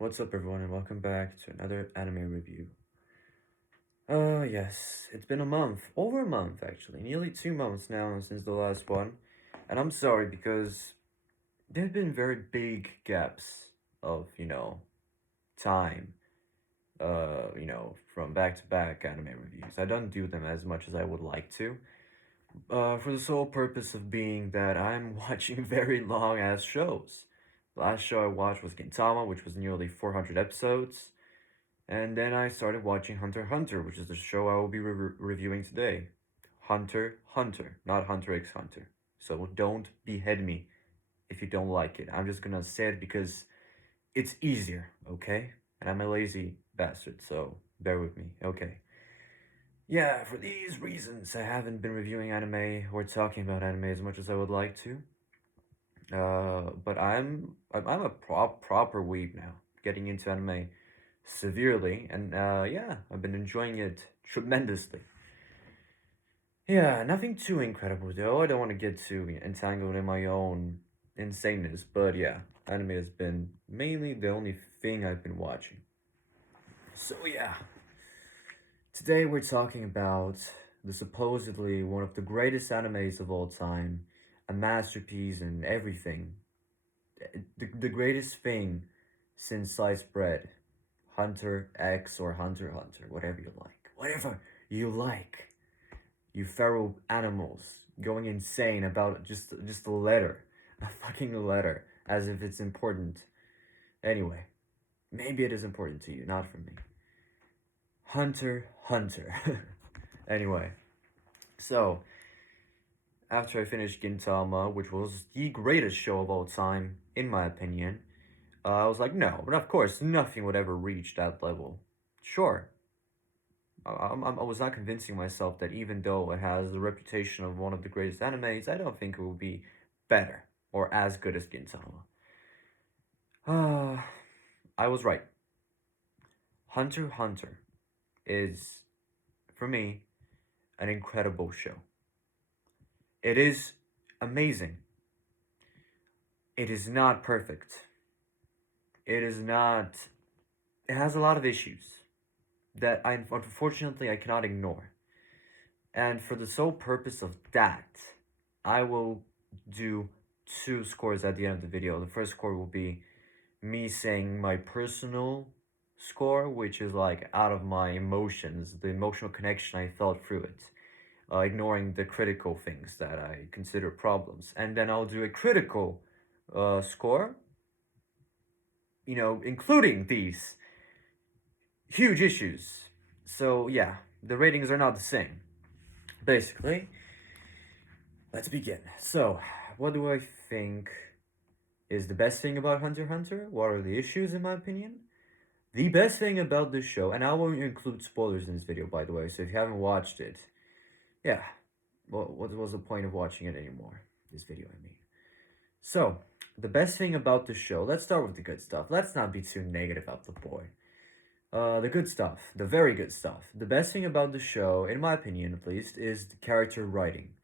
What's up, everyone, and welcome back to another anime review. Yes, it's been a month, over a month actually, nearly 2 months now since the last one, and I'm sorry because there have been very big gaps of, time, from back to back anime reviews. I don't do them as much as I would like to, for the sole purpose of being that I'm watching very long ass shows. The last show I watched was Gintama, which was nearly 400 episodes. And then I started watching Hunter x Hunter, which is the show I will be reviewing today. Hunter x Hunter, not Hunter x Hunter. So don't behead me if you don't like it. I'm just gonna say it because it's easier, okay? And I'm a lazy bastard, so bear with me, okay? Yeah, for these reasons, I haven't been reviewing anime or talking about anime as much as I would like to. But I'm a proper weeb now, getting into anime severely, and yeah, I've been enjoying it tremendously. Yeah, nothing too incredible though. I don't want to get too entangled in my own insaneness, but yeah, anime has been mainly the only thing I've been watching. So yeah, today we're talking about the supposedly one of the greatest animes of all time, a masterpiece and everything, the greatest thing since sliced bread. Hunter X or Hunter x Hunter, whatever you like. Whatever you like. You feral animals going insane about just a letter. A fucking letter. As if it's important. Anyway, maybe it is important to you, not for me. Hunter x Hunter. Anyway, so after I finished Gintama, which was the greatest show of all time, in my opinion, I was like, no, but of course, nothing would ever reach that level. Sure, I was not convincing myself that even though it has the reputation of one of the greatest animes, I don't think it will be better or as good as Gintama. I was right. Hunter x Hunter is, for me, an incredible show. It is amazing. It is not perfect. It is not. It has a lot of issues that unfortunately I cannot ignore. And for the sole purpose of that, I will do two scores at the end of the video. The first score will be me saying my personal score, which is like out of my emotions, the emotional connection I felt through it, ignoring the critical things that I consider problems. And then I'll do a critical score, including these huge issues. So, yeah, the ratings are not the same. Basically, let's begin. So, what do I think is the best thing about Hunter x Hunter? What are the issues, in my opinion? The best thing about this show, and I won't include spoilers in this video, by the way, so if you haven't watched it, yeah, well, what was the point of watching it anymore? This video, I mean. So, the best thing about the show, let's start with the good stuff. Let's not be too negative about the boy. The good stuff, the very good stuff. The best thing about the show, in my opinion at least, is the character writing.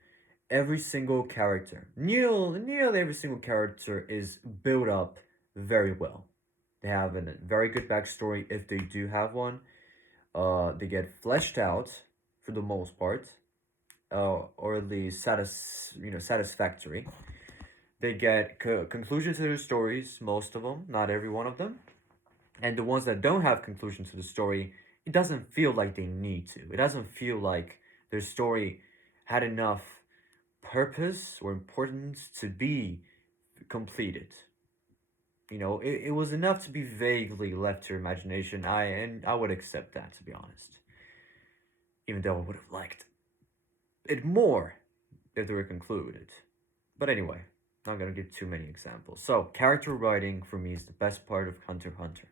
Every single character, nearly every single character is built up very well. They have a very good backstory if they do have one. They get fleshed out for the most part, or at least satisfactory. They get conclusion to their stories, most of them, not every one of them. And the ones that don't have conclusion to the story, it doesn't feel like they need to. It doesn't feel like their story had enough purpose or importance to be completed. It was enough to be vaguely left to your imagination. I would accept that, to be honest. Even though I would have liked it more if they were concluded. But anyway, not gonna give too many examples. So, character writing for me is the best part of Hunter x Hunter.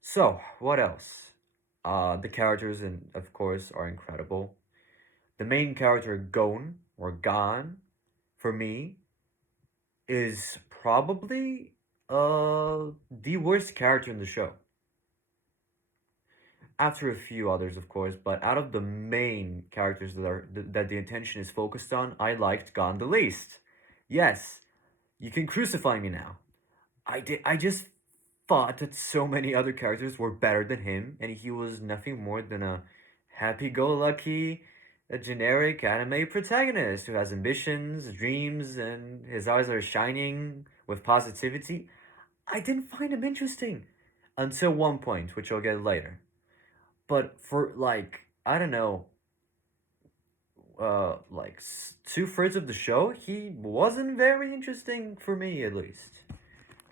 So, what else? The characters, and of course, are incredible. The main character, Gon, or Gon, for me, is probably the worst character in the show. After a few others, of course, but out of the main characters that the attention is focused on, I liked Gon the least. Yes, you can crucify me now. I just thought that so many other characters were better than him, and he was nothing more than a happy-go-lucky, a generic anime protagonist who has ambitions, dreams, and his eyes are shining with positivity. I didn't find him interesting until one point, which I'll get later. But for like, I don't know, like 2/3 of the show, he wasn't very interesting for me at least.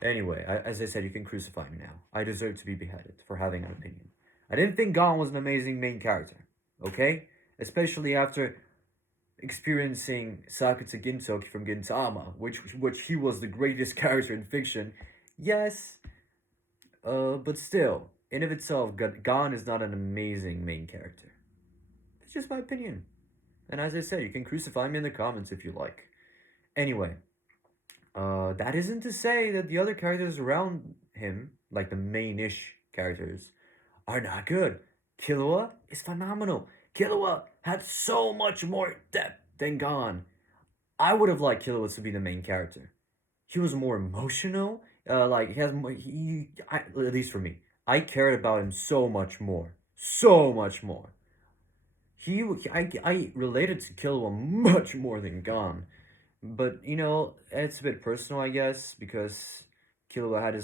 Anyway, as I said, you can crucify me now. I deserve to be beheaded for having an opinion. I didn't think Gon was an amazing main character, okay? Especially after experiencing Sakata Gintoki from Gintama, which he was the greatest character in fiction. Yes, but still, in of itself, Gon is not an amazing main character. It's just my opinion. And as I said, you can crucify me in the comments if you like. Anyway, that isn't to say that the other characters around him, like the main-ish characters, are not good. Killua is phenomenal. Killua had so much more depth than Gon. I would have liked Killua to be the main character. He was more emotional. Like he has more. At least for me, I cared about him so much more. So much more. I related to Killua much more than Gon. But it's a bit personal, I guess, because Killua had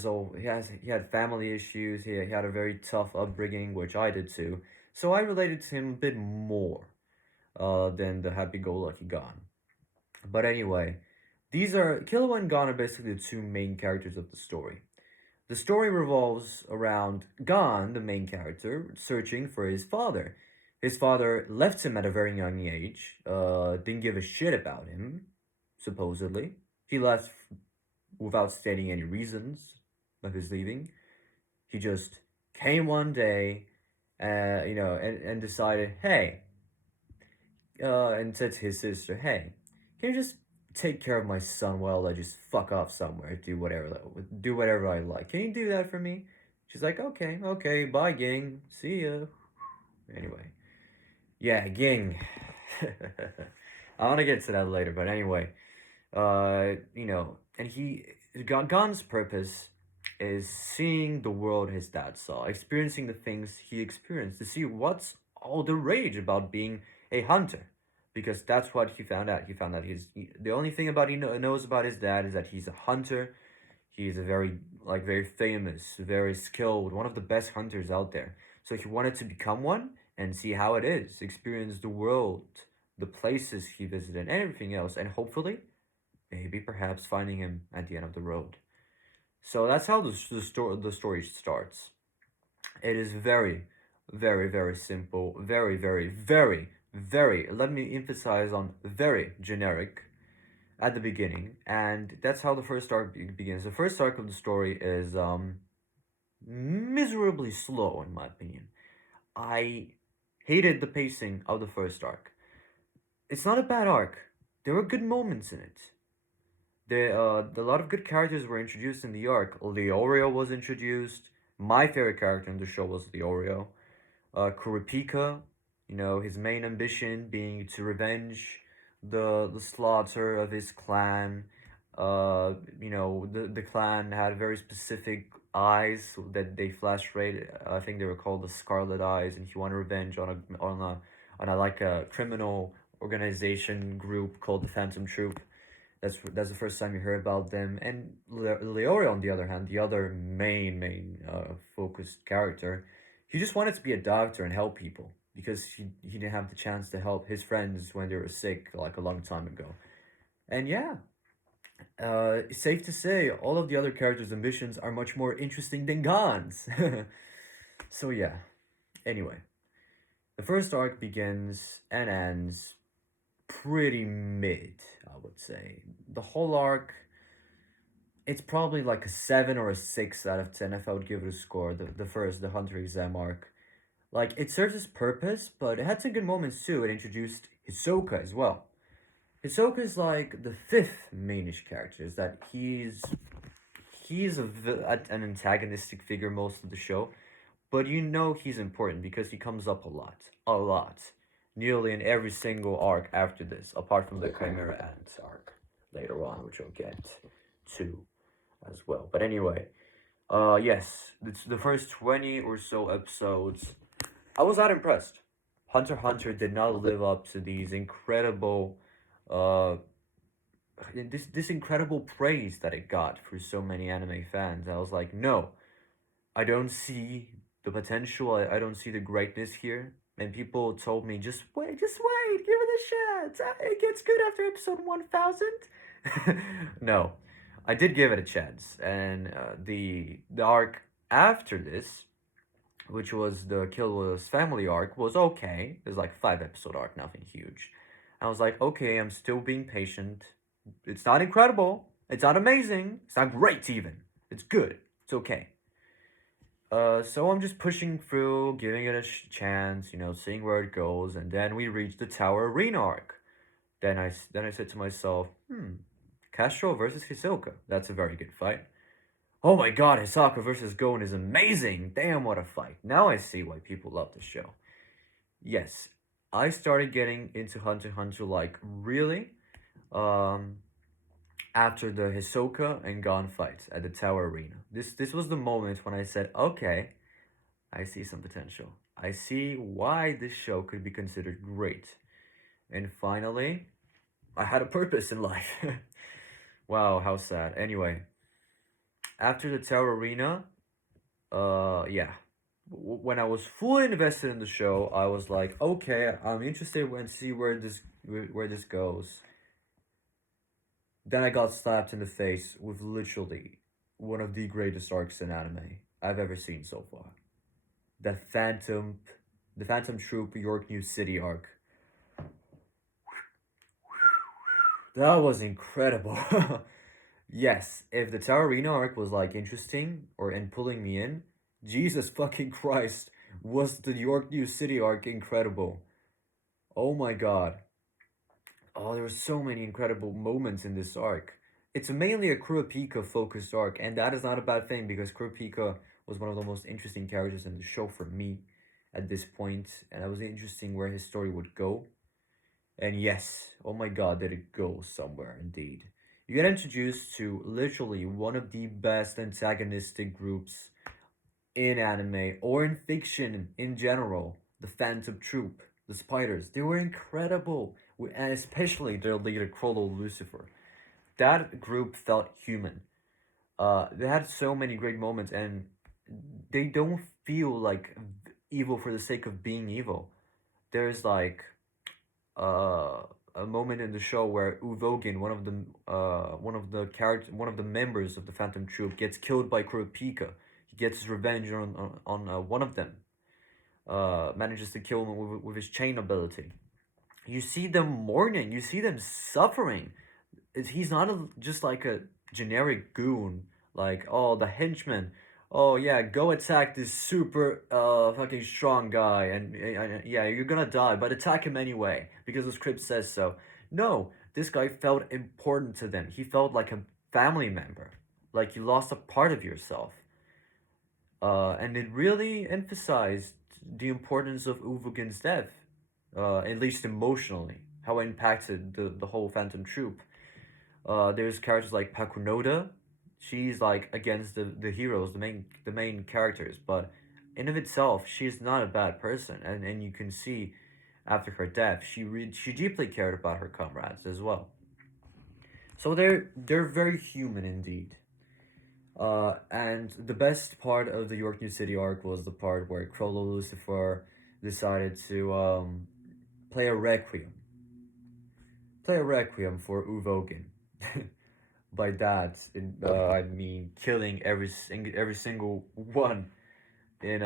he had family issues. He had a very tough upbringing, which I did too. So I related to him a bit more than the happy-go-lucky Gon. But anyway, these are Killua and Gon are basically the two main characters of the story. The story revolves around Gon, the main character, searching for his father. His father left him at a very young age, didn't give a shit about him, supposedly. He left without stating any reasons of his leaving. He just came one day, and decided, hey, and said to his sister, hey, can you just take care of my son while I just fuck off somewhere, do whatever I like. Can you do that for me? She's like, okay, bye, gang, see ya. Anyway, yeah, gang. I want to get to that later, but anyway, and Gon's purpose is seeing the world his dad saw, experiencing the things he experienced, to see what's all the rage about being a hunter, because that's what he found out. He found out the only thing about knows about his dad is that he's a hunter. He's a very famous, very skilled, one of the best hunters out there. So he wanted to become one and see how it is, experience the world, the places he visited, and everything else, and hopefully, maybe perhaps finding him at the end of the road. So that's how the story starts. It is very, very, very simple, very, very, very, very, let me emphasize on very generic at the beginning, and that's how the first arc begins. The first arc of the story is miserably slow, in my opinion. I hated the pacing of the first arc. It's not a bad arc. There were good moments in it. A lot of good characters were introduced in the arc. Leorio was introduced. My favorite character in the show was Leorio. Kurapika, his main ambition being to revenge the slaughter of his clan. The clan had very specific eyes that they flash red. I think they were called the Scarlet Eyes, and he wanted revenge on a like a criminal organization group called the Phantom Troop. That's the first time you heard about them. And Leorio, on the other hand, the other main focused character, he just wanted to be a doctor and help people because he didn't have the chance to help his friends when they were sick like a long time ago. And yeah, it's safe to say all of the other characters' ambitions are much more interesting than Gon's. So yeah. Anyway, the first arc begins and ends pretty mid, I would say. The whole arc, it's probably like a 7 or a 6 out of 10 if I would give it a score. The Hunter exam arc. Like, it serves its purpose, but it had some good moments too. It introduced Hisoka as well. Hisoka is like the fifth mainish character. Is that an antagonistic figure most of the show, but he's important because he comes up a lot, nearly in every single arc after this, apart from the Chimera Ant arc later on, which I'll get to as well. But anyway, Yes, it's the first 20 or so episodes. I was not impressed. Hunter x Hunter did not live up to these incredible, uh, this incredible praise that it got for so many anime fans. I was like, no, I don't see the potential. I don't see the greatness here. And people told me, just wait, give it a chance. It gets good after episode 1000. No, I did give it a chance. And the arc after this, which was the Killers family arc, was okay. It was like 5 episode arc, nothing huge. I was like, okay, I'm still being patient. It's not incredible. It's not amazing. It's not great even. It's good. It's okay. So I'm just pushing through, giving it a chance, seeing where it goes, and then we reach the Tower Arena arc. Then I said to myself, Castro versus Hisoka. That's a very good fight. Oh my god, Hisaka versus Gon is amazing! Damn, what a fight. Now I see why people love the show. Yes, I started getting into Hunter x Hunter like really um after the Hisoka and Gon fights at the Tower Arena. This was the moment when I said, okay, I see some potential. I see why this show could be considered great. And finally, I had a purpose in life. Wow, how sad. Anyway, after the Tower Arena, yeah. When I was fully invested in the show, I was like, okay, I'm interested and see where this goes. Then I got slapped in the face with literally one of the greatest arcs in anime I've ever seen so far. The Phantom, the Phantom Troop York New City arc. That was incredible. Yes, if the Tower Arena arc was like interesting or and pulling me in, Jesus fucking Christ, was the York New City arc incredible. Oh my god. Oh, there were so many incredible moments in this arc. It's mainly a Kurapika focused arc, and that is not a bad thing because Kurapika was one of the most interesting characters in the show for me at this point, and it was interesting where his story would go. And yes, oh my god, did it go somewhere indeed. You get introduced to literally one of the best antagonistic groups in anime or in fiction in general, the Phantom Troop, the Spiders. They were incredible, and especially their leader, Crollo Lucifer. That group felt human. They had so many great moments, and they don't feel like evil for the sake of being evil. There's like uh, a moment in the show where Uvogin, one of the members of the Phantom Troop, gets killed by Kurapika. He gets his revenge on one of them. Manages to kill him with his chain ability. You see them mourning. You see them suffering. He's not just like a generic goon. Like, oh, the henchman. Oh yeah, go attack this super fucking strong guy, and yeah, you're gonna die, but attack him anyway because the script says so. No, this guy felt important to them. He felt like a family member, like you lost a part of yourself. And it really emphasized the importance of Uvugin's death, at least emotionally, how it impacted the whole Phantom Troop. There's characters like Pakunoda. She's like against the heroes, the main characters, but in of itself, she's not a bad person, and you can see after her death, she deeply cared about her comrades as well. So they're very human indeed. And the best part of the York New City arc was the part where Crollo Lucifer decided to play a requiem, play a requiem for Uvogin. By that, I mean killing every single one in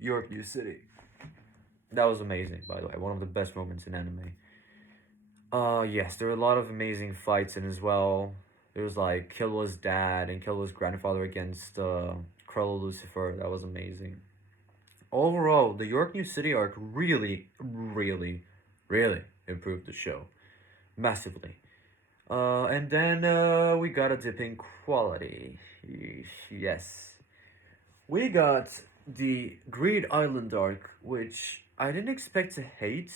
York New City. That was amazing, by the way. One of the best moments in anime. Yes, there were a lot of amazing fights in as well. There was like Killor's dad and Killor's grandfather against Krello Lucifer. That was amazing. Overall, the York New City arc really, really, really improved the show massively. And then we got a dip in quality. Yes, we got the Greed Island arc, which I didn't expect to hate,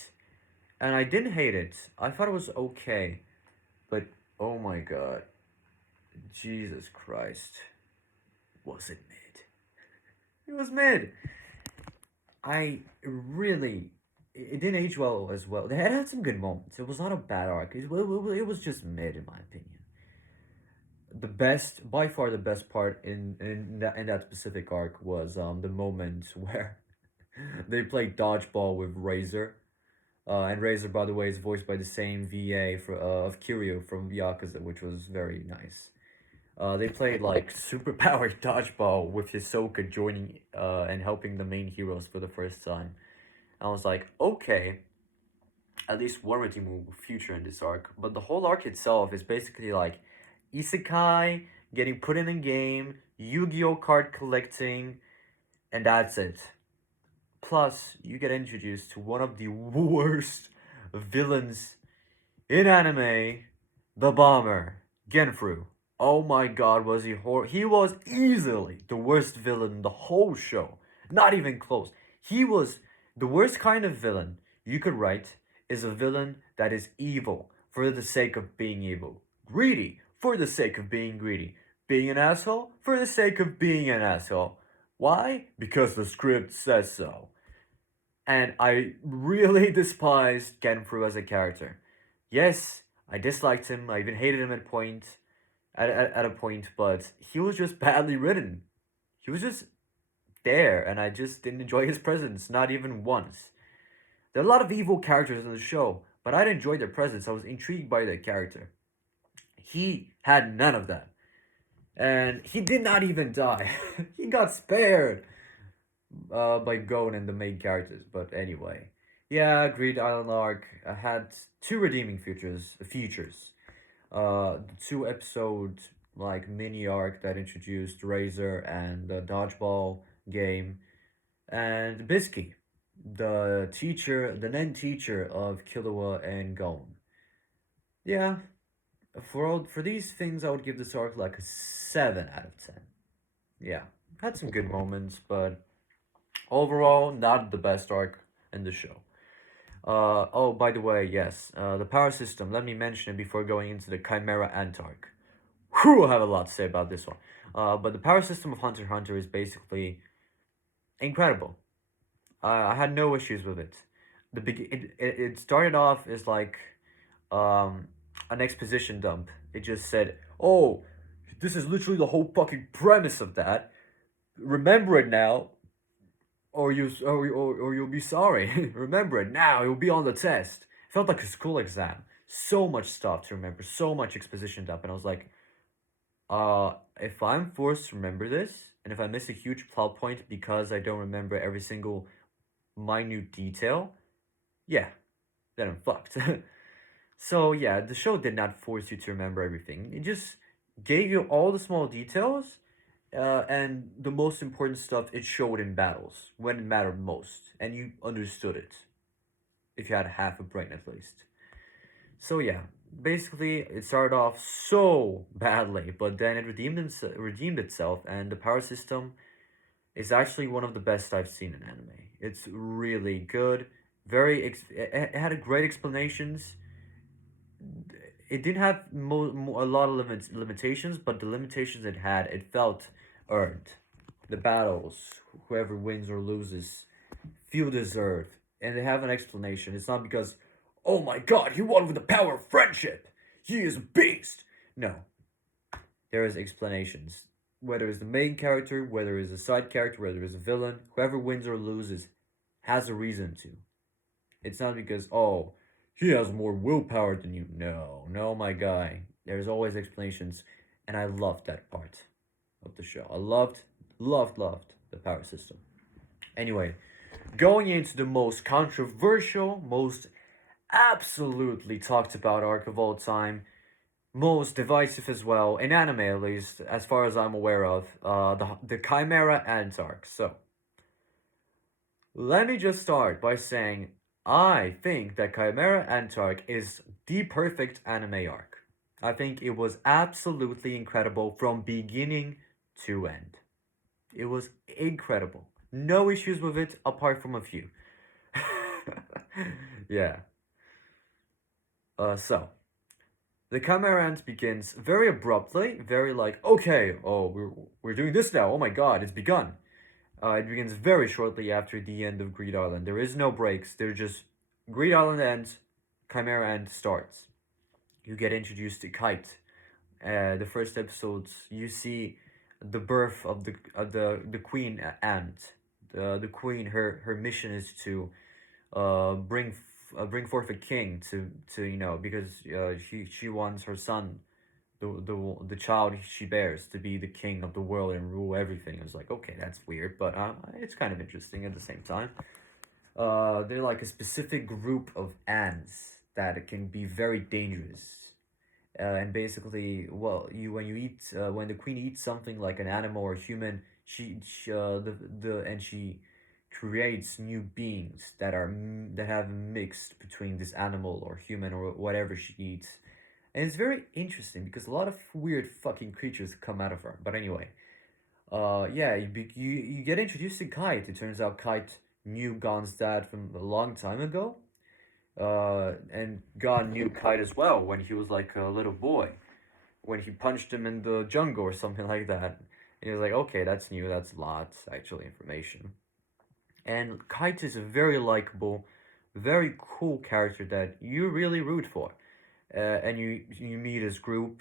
and I didn't hate it. I thought it was okay, but oh my god, Jesus Christ. was it mid? It was mid. I really, it didn't age well as well. It had some good moments. It was not a bad arc. It was just mid in my opinion. The best, by far, the best part in that specific arc was the moment where they played dodgeball with Razor. And Razor, by the way, is voiced by the same VA of Kiryu from Yakuza, which was very nice. They played like superpowered dodgeball with Hisoka joining and helping the main heroes for the first time. I was like, okay, at least one redeemable future in this arc. But the whole arc itself is basically like isekai, getting put in a game, Yu-Gi-Oh card collecting, and that's it. Plus, you get introduced to one of the worst villains in anime, the bomber, Genfru. Oh my god, was he he was easily the worst villain in the whole show. Not even close. He was the worst kind of villain you could write is a villain that is evil for the sake of being evil. Greedy for the sake of being greedy. Being an asshole for the sake of being an asshole. Why? Because the script says so. And I really despised Genfru as a character. Yes, I disliked him. I even hated him at a point, but he was just badly written. He was just there, and I just didn't enjoy his presence, not even once. There are a lot of evil characters in the show, but I didn't enjoy their presence. I was intrigued by their character. He had none of that. And he did not even die. He got spared by Gon and the main characters. But anyway, yeah, Greed Island arc had two redeeming features. The two episode like mini arc that introduced Razor and the dodgeball game, and Bisky, the teacher, the Nen teacher of Killua and Gon. Yeah, for these things, I would give this arc like a 7 out of 10. Yeah, had some good moments, but overall, not the best arc in the show. Oh, by the way, yes, the power system. Let me mention it before going into the Chimera Ant arc. Whew, I have a lot to say about this one. But the power system of Hunter x Hunter is basically incredible. I had no issues with it. It started off as like um, an exposition dump. It just said, "Oh, this is literally the whole fucking premise of that. Remember it now, or you'll be sorry. Remember it now. It will be on the test." It felt like a school exam. So much stuff to remember. So much exposition dump, and I was like, if I'm forced to remember this, and if I miss a huge plot point because I don't remember every single minute detail, yeah, then I'm fucked. So yeah, the show did not force you to remember everything. It just gave you all the small details, and the most important stuff it showed in battles when it mattered most, and you understood it if you had half a brain at least. So yeah, basically it started off so badly, but then it redeemed itself, and the power system is actually one of the best I've seen in anime. It's really good. It had a great explanations. It didn't have a lot of limitations, but the limitations it had, it felt earned. The battles, whoever wins or loses, feel deserved, and they have an explanation. It's not because, oh my god, he won with the power of friendship. He is a beast. No, there is explanations. Whether it's the main character, whether it's a side character, whether it's a villain, whoever wins or loses has a reason to. It's not because, oh, he has more willpower than you. No, no, my guy. There's always explanations, and I loved that part of the show. I loved the power system. Anyway, going into the most controversial, most absolutely talked about arc of all time, most divisive as well, in anime at least, as far as I'm aware of, the Chimera Ant arc. So, let me just start by saying I think that Chimera Ant arc is the perfect anime arc. I think it was absolutely incredible from beginning to end. It was incredible. No issues with it apart from a few. Yeah. So, The Chimera Ant begins very abruptly, very like, okay, oh, we're doing this now. Oh my god, it's begun. It begins very shortly after the end of Greed Island. There is no breaks. They're just Greed Island ends, Chimera Ant starts. You get introduced to Kite. The first episodes, you see the birth of the queen ant. The queen, her mission is to bring forth a king to because she wants her son, the child she bears, to be the king of the world and rule everything. I was like, okay, that's weird, but it's kind of interesting at the same time. They're like a specific group of ants that can be very dangerous. And basically, well, you when you eat when the queen eats something like an animal or human, she the and she creates new beings that have mixed between this animal or human or whatever she eats. And it's very interesting because a lot of weird fucking creatures come out of her. But anyway, yeah, you get introduced to Kite. It turns out Kite knew Gon's dad from a long time ago. And Gon knew Kite as well when he was like a little boy, when he punched him in the jungle or something like that. And he was like, okay, that's new. That's lots actually information. And Kite is a very likable, very cool character that you really root for. And you meet his group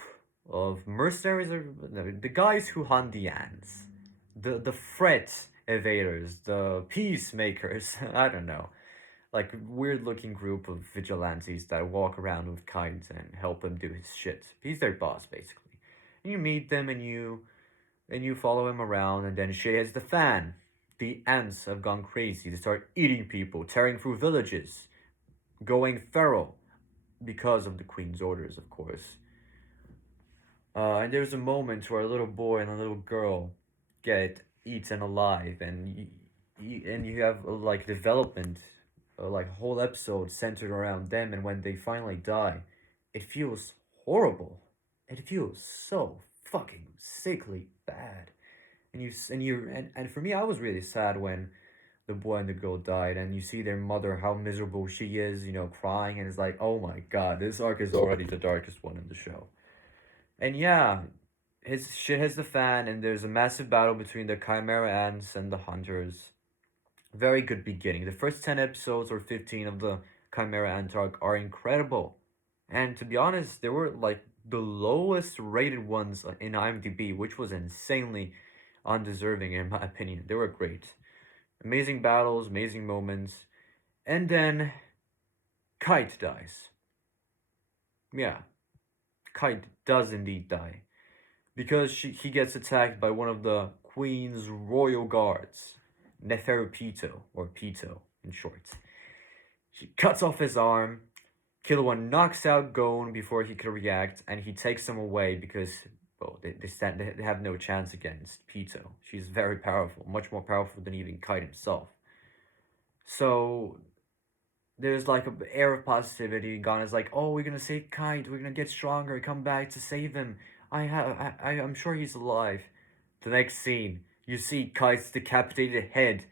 of mercenaries, or no, the guys who hunt the ants, the threat evaders, the peacemakers. I don't know, like weird looking group of vigilantes that walk around with kites and help him do his shit. He's their boss basically. And you meet them and you follow him around, and then shit hits the fan. The ants have gone crazy. They start eating people, tearing through villages, going feral because of the queen's orders, of course. And there's a moment where a little boy and a little girl get eaten alive, and you have like development, like whole episode centered around them. And when they finally die, it feels horrible. It feels so fucking sickly bad. And for me, I was really sad when the boy and the girl died, and you see their mother, how miserable she is, crying, and it's like, oh my god, this arc is already the darkest one in the show. And yeah, his shit hits the fan, and there's a massive battle between the Chimera Ants and the Hunters. Very good beginning. The first 10 episodes or 15 of the Chimera Ant arc are incredible. And to be honest, they were like the lowest rated ones in IMDb, which was insanely undeserving in my opinion. They were great. Amazing battles, amazing moments. And then Kite dies. Yeah, Kite does indeed die. Because he gets attacked by one of the Queen's royal guards, Neferupito, or Pito in short. She cuts off his arm. Killer One knocks out Gon before he could react, and he takes him away because, well, they have no chance against Pito. She's very powerful, much more powerful than even Kite himself. So there's like an air of positivity. Gon is like, "Oh, we're gonna save Kite. We're gonna get stronger. Come back to save him. I'm sure he's alive." The next scene, you see Kite's decapitated head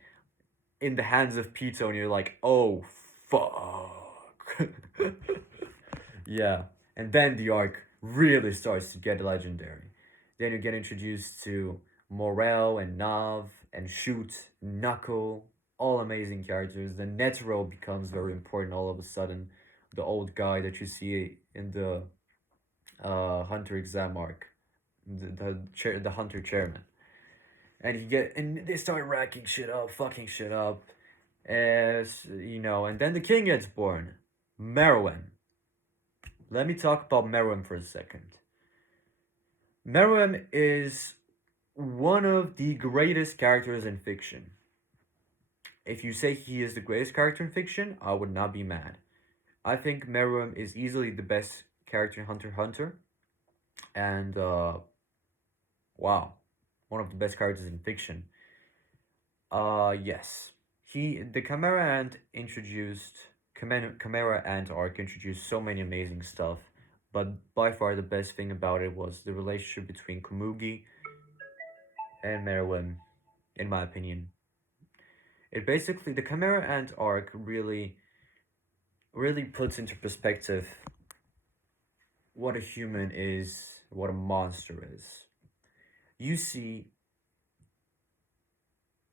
in the hands of Pito, and you're like, "Oh, fuck." Yeah, and then the arc really starts to get legendary. Then you get introduced to Morel and Nav and Shoot, Knuckle, all amazing characters. Then Netero becomes very important all of a sudden. The old guy that you see in the Hunter exam arc, the Hunter chairman, and they start racking shit up, fucking shit up, as and then the king gets born, Meruem. Let me talk about Meruem for a second. Meruem is one of the greatest characters in fiction. If you say he is the greatest character in fiction, I would not be mad. I think Meruem is easily the best character in Hunter x Hunter, and wow, one of the best characters in fiction. Yes, the Chimera Ant arc introduced so many amazing stuff, but by far the best thing about it was the relationship between Komugi and Meruem, in my opinion. It basically the Chimera Ant arc really puts into perspective what a human is, what a monster is. You see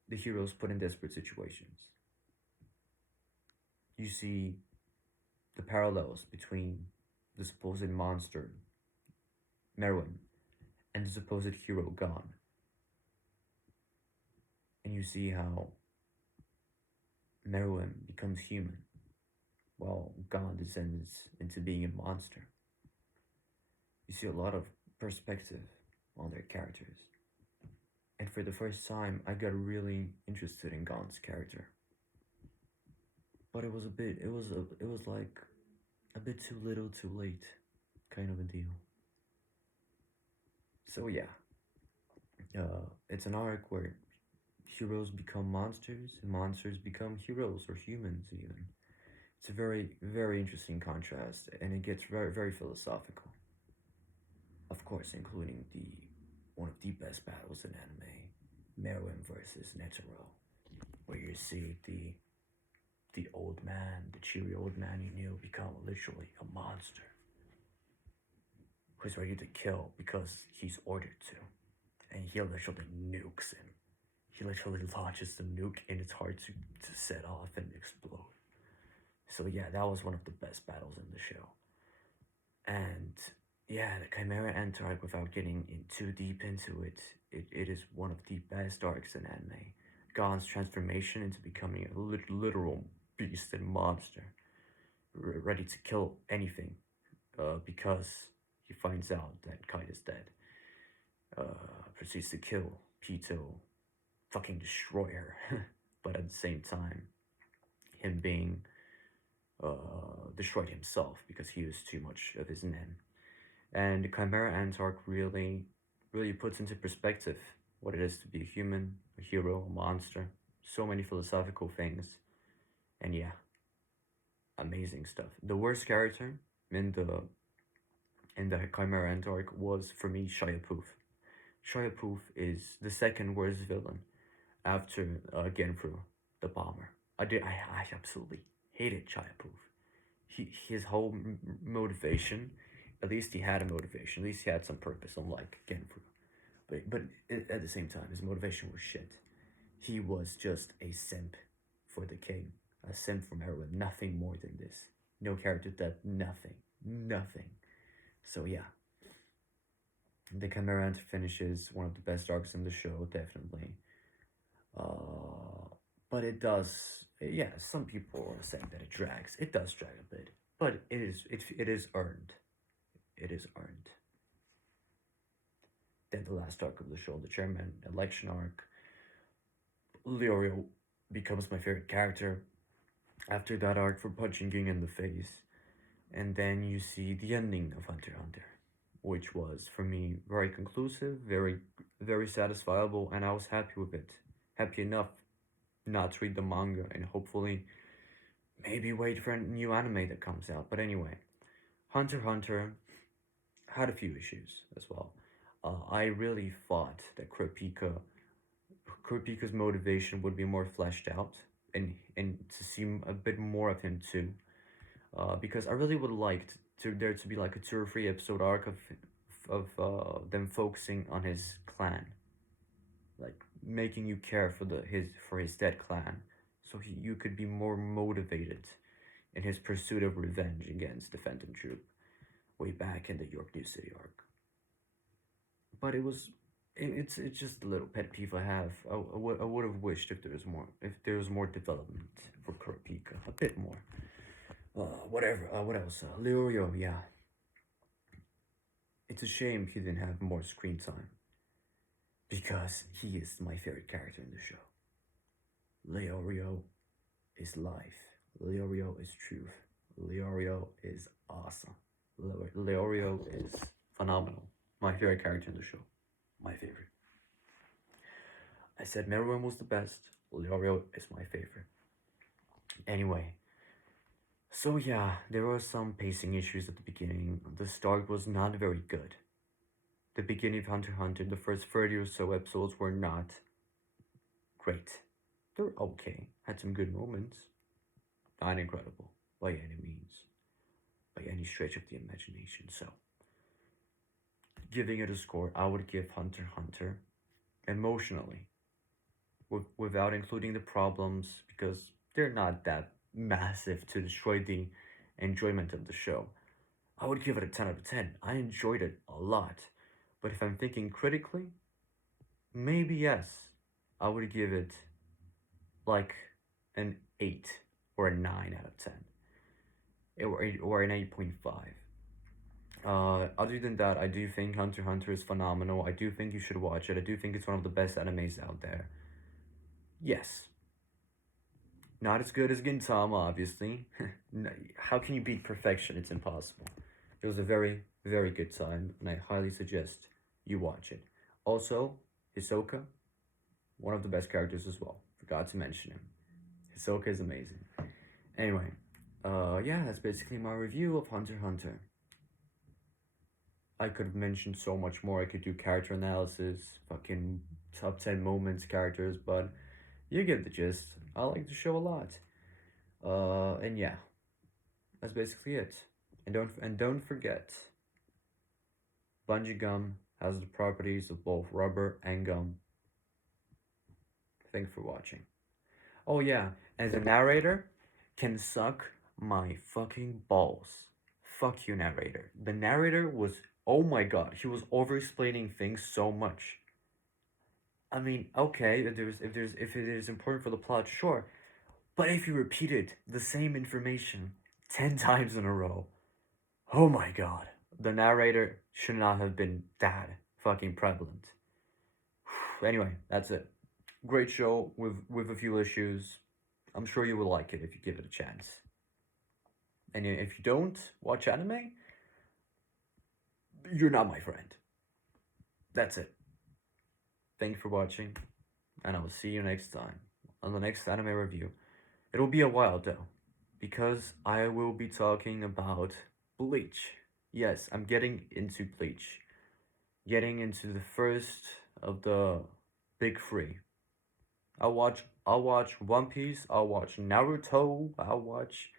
the heroes put in desperate situations. You see the parallels between the supposed monster, Merwin, and the supposed hero, Gon. And you see how Merwin becomes human, while Gon descends into being a monster. You see a lot of perspective on their characters. And for the first time, I got really interested in Gon's character. But it was like a bit too little, too late, kind of a deal. So yeah, it's an arc where heroes become monsters and monsters become heroes or humans even. It's a very, very interesting contrast, and it gets very, very philosophical. Of course, including the one of the best battles in anime, Meruem versus Netero, where you see the old man, the cheery old man you knew, become literally a monster who's ready to kill because he's ordered to, and he literally nukes him. He literally launches the nuke, and it's hard to set off and explode. So yeah, that was one of the best battles in the show. And yeah, the Chimera Ant arc, without getting in too deep into it, it is one of the best arcs in anime. Gon's transformation into becoming a literal beast and monster, ready to kill anything, because he finds out that Kite is dead. Proceeds to kill Pito, fucking destroy her, but at the same time, him being destroyed himself because he was too much of his nen. And the Chimera Ant arc really, really puts into perspective what it is to be a human, a hero, a monster. So many philosophical things. And yeah, amazing stuff. The worst character in the Chimera Ant arc was for me Shia Poof. Shia Poof is the second worst villain after Genfru, the bomber. I absolutely hated Shia Poof. His whole motivation, at least he had a motivation. At least he had some purpose, unlike Genfru. But at the same time, his motivation was shit. He was just a simp for the king, a simp from heroin. Nothing more than this. No character depth. Nothing. Nothing. So yeah, the Chimera Ant finishes one of the best arcs in the show, definitely. But it does. Yeah, some people are saying that it drags. It does drag a bit, but it is earned. It is earned. Then the last arc of the show, the chairman election arc. Leorio becomes my favorite character after that arc for punching Ging in the face. And then you see the ending of Hunter x Hunter, which was for me very conclusive, very very satisfiable, and I was happy with it. Happy enough not to read the manga and hopefully maybe wait for a new anime that comes out. But anyway, Hunter x Hunter had a few issues as well. I really thought that Kurapika's motivation would be more fleshed out, and to see a bit more of him too. Because I really would like to there to be like a 2 or 3 episode arc of them focusing on his clan, like making you care for his dead clan, so you could be more motivated in his pursuit of revenge against the Phantom Troop way back in the York New City arc. But it's just a little pet peeve I have. I would have wished if there was more development for Kurapika, a bit more. Whatever. What else? Leorio, yeah. It's a shame he didn't have more screen time because he is my favorite character in the show. Leorio is life. Leorio is truth. Leorio is awesome. Leorio is phenomenal. My favorite character in the show. My favorite. I said Meruem was the best. Leorio is my favorite. Anyway, so yeah, there were some pacing issues at the beginning. The start was not very good. The beginning of Hunter x Hunter, the first 30 or so episodes were not great. They're okay. Had some good moments. Not incredible by any means. By any stretch of the imagination. So giving it a score, I would give Hunter x Hunter emotionally, without including the problems, because they're not that massive to destroy the enjoyment of the show. I would give it a 10 out of 10. I enjoyed it a lot. But if I'm thinking critically, maybe yes. I would give it like an 8 or a 9 out of 10, or an 8.5. Other than that, I do think Hunter x Hunter is phenomenal. I do think you should watch it. I do think it's one of the best animes out there. Yes, not as good as Gintama, obviously. How can you beat perfection? It's impossible. It was a very, very good time, and I highly suggest you watch it. Also, Hisoka, one of the best characters as well. Forgot to mention him. Hisoka is amazing. Anyway, yeah, that's basically my review of Hunter x Hunter. I could have mentioned so much more. I could do character analysis, fucking top 10 moments, characters, but you get the gist. I like the show a lot. And yeah, that's basically it. And don't forget, bungee gum has the properties of both rubber and gum. Thanks for watching. Oh yeah, and the narrator can suck my fucking balls. Fuck you, narrator. The narrator was, oh my god, he was over explaining things so much. I mean, okay, if it is important for the plot, sure. But if you repeated the same information 10 times in a row, oh my god. The narrator should not have been that fucking prevalent. Anyway, that's it. Great show with a few issues. I'm sure you will like it if you give it a chance. And if you don't watch anime, you're not my friend. That's it. Thanks for watching, and I will see you next time on the next anime review. It'll be a while though, because I will be talking about Bleach. Yes, I'm getting into Bleach. Getting into the first of the big three. I'll watch One Piece, I'll watch Naruto, I'll watch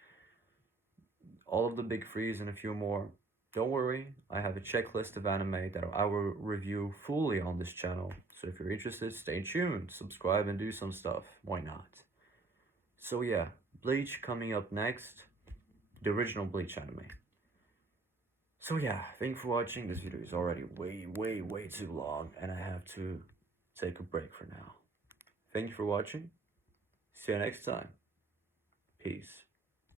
all of the big threes and a few more. Don't worry, I have a checklist of anime that I will review fully on this channel. So if you're interested, stay tuned, subscribe, and do some stuff. Why not? So yeah, Bleach coming up next, the original Bleach anime. So yeah, thanks for watching. This video is already way too long, and I have to take a break for now. Thank you for watching. See you next time. Peace.